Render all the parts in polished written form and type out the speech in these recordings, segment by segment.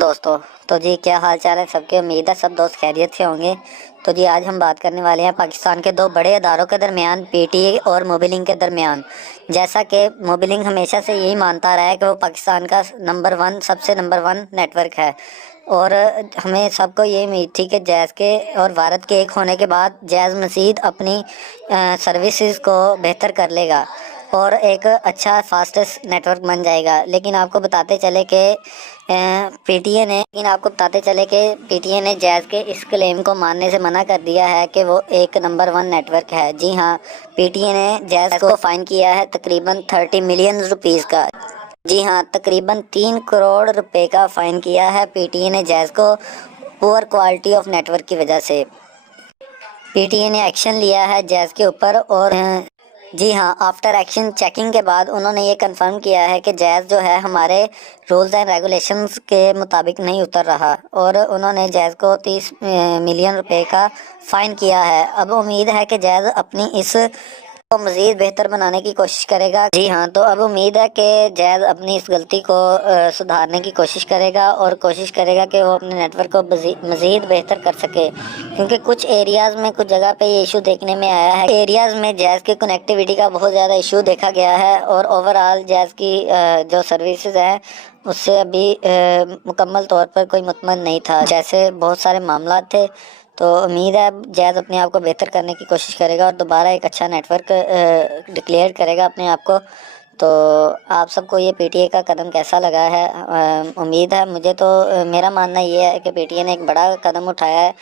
دوستو تو جی کیا حال چال ہے سب کے؟ امید ہے سب دوست خیریت سے ہوں گے۔ تو جی آج ہم بات کرنے والے ہیں پاکستان کے دو بڑے اداروں کے درمیان، پی ٹی اے اور موبی کے درمیان۔ جیسا کہ موبی ہمیشہ سے یہی مانتا رہا ہے کہ وہ پاکستان کا سب سے نمبر ون نیٹ ورک ہے، اور ہمیں سب کو یہ امید تھی کہ جیز کے اور بھارت کے ایک ہونے کے بعد جیز مزید اپنی سروسز کو بہتر کر لے گا اور ایک اچھا فاسٹسٹ نیٹ ورک بن جائے گا۔ لیکن آپ کو بتاتے چلے کہ پی ٹی اے نے جیز کے اس کلیم کو ماننے سے منع کر دیا ہے کہ وہ ایک نمبر ون نیٹ ورک ہے۔ جی ہاں، پی ٹی اے نے جیز کو فائن کیا ہے تقریباً 30 ملین روپیز کا۔ جی ہاں، تقریباً 3 کروڑ روپے کا فائن کیا ہے پی ٹی اے نے جیز کو، poor quality of net work کی وجہ سے۔ پی ٹی اے نے ایکشن لیا ہے جیز کے اوپر، اور جی ہاں، آفٹر ایکشن چیکنگ کے بعد انہوں نے یہ کنفرم کیا ہے کہ جیز جو ہے ہمارے رولز اینڈ ریگولیشنز کے مطابق نہیں اتر رہا، اور انہوں نے جیز کو 30 ملین روپے کا فائن کیا ہے۔ اب امید ہے کہ جیز اپنی اس کو مزید بہتر بنانے کی کوشش کرے گا۔ جی ہاں، تو اب امید ہے کہ جیز اپنی اس غلطی کو سدھارنے کی کوشش کرے گا، اور کوشش کرے گا کہ وہ اپنے نیٹ ورک کو مزید بہتر کر سکے، کیونکہ کچھ ایریاز میں کچھ جگہ پہ یہ ایشو دیکھنے میں آیا ہے۔ ایریاز میں جیز کی کنیکٹیویٹی کا بہت زیادہ ایشو دیکھا گیا ہے، اور اوور آل جیز کی جو سروسز ہیں اس سے ابھی مکمل طور پر کوئی مطمئن نہیں تھا، جیسے بہت سارے معاملات تھے۔ تو امید ہے جیز اپنے آپ کو بہتر کرنے کی کوشش کرے گا اور دوبارہ ایک اچھا نیٹ ورک ڈکلیئر کرے گا اپنے آپ کو۔ تو آپ سب کو یہ پی ٹی اے کا قدم کیسا لگا ہے؟ امید ہے، مجھے تو میرا ماننا یہ ہے کہ پی ٹی اے نے ایک بڑا قدم اٹھایا ہے،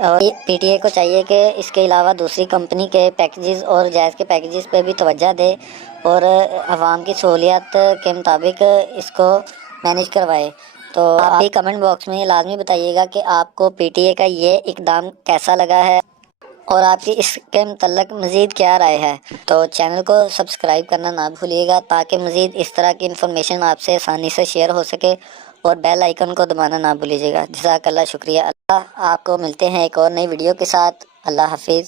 اور پی ٹی اے کو چاہیے کہ اس کے علاوہ دوسری کمپنی کے پیکیجز اور جیز کے پیکیجز پہ بھی توجہ دے، اور عوام کی سہولیات کے مطابق اس کو مینیج کروائے۔ تو آپ بھی کمنٹ باکس میں لازمی بتائیے گا کہ آپ کو پی ٹی اے کا یہ اقدام کیسا لگا ہے، اور آپ کی اس کے متعلق مزید کیا رائے ہے۔ تو چینل کو سبسکرائب کرنا نہ بھولیے گا تاکہ مزید اس طرح کی انفارمیشن آپ سے آسانی سے شیئر ہو سکے، اور بیل آئیکن کو دبانا نہ بھولیے گا۔ جزاک اللہ، شکریہ۔ اللہ آپ کو ملتے ہیں ایک اور نئی ویڈیو کے ساتھ۔ اللہ حافظ۔